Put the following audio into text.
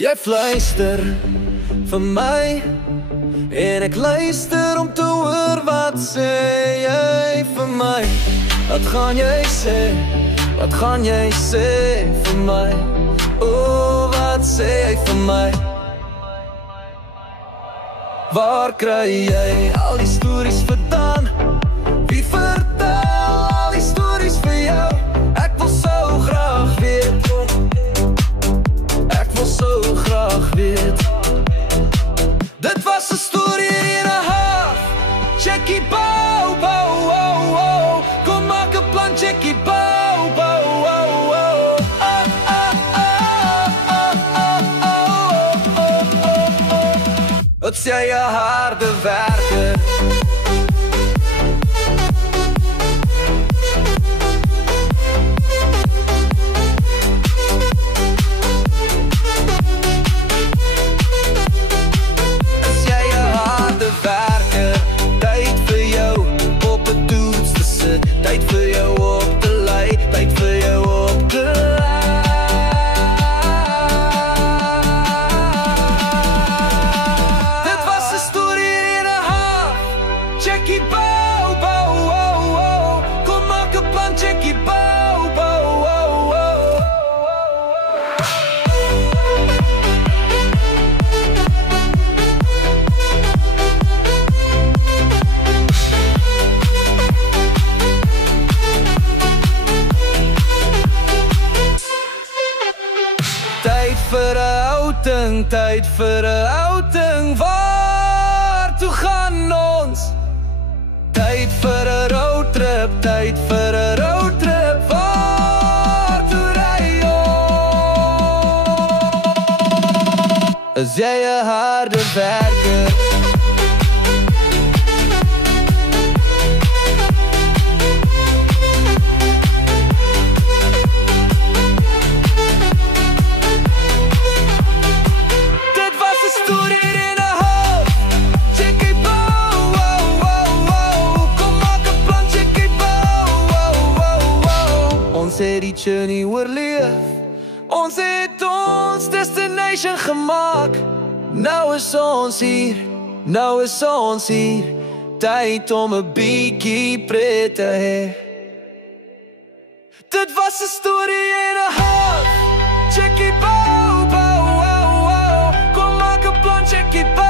Jy fluister vir my en ek luister om te hoor wat sê jy vir my. Wat gaan jy sê? Wat gaan jy sê vir my? O, wat sê jy vir my? Waar kry jy al die stories vandaan? Wie vertel al die stories vir jou? Ek wil so graag weet. Ek wil so graag weet. Dit was 'n storie in 'n half. Checkie bow, bow, oh, oh. Kom maak 'n plan, checkie bow, bow, oh, oh. Wat sê jy harde werker? Checkie bow, bow, oh, oh. Kom maak 'n plan, checkie bow, bow, oh, oh. Tyd vir 'n outing, tyd vir 'n outing. Waar toe gaan ons? Tyd vir 'n roadtrip, tyd vir 'n roadtrip. Waar toe ry ons? Is jy 'n harde werker? Dit was 'n storie in 'n half. Checkie bow, oh, oh, oh. Kom maak 'n plan, checkie bow, oh, oh, oh. Ons het die journey oorleef. Ons het ons destination gemaak. Nou is ons hier, nou is ons hier. Tyd om 'n bietjie pret te hê. Dit was 'n storie in 'n half. Checkie bow, bow, oh, oh. Kom maak 'n plan, checkie bow.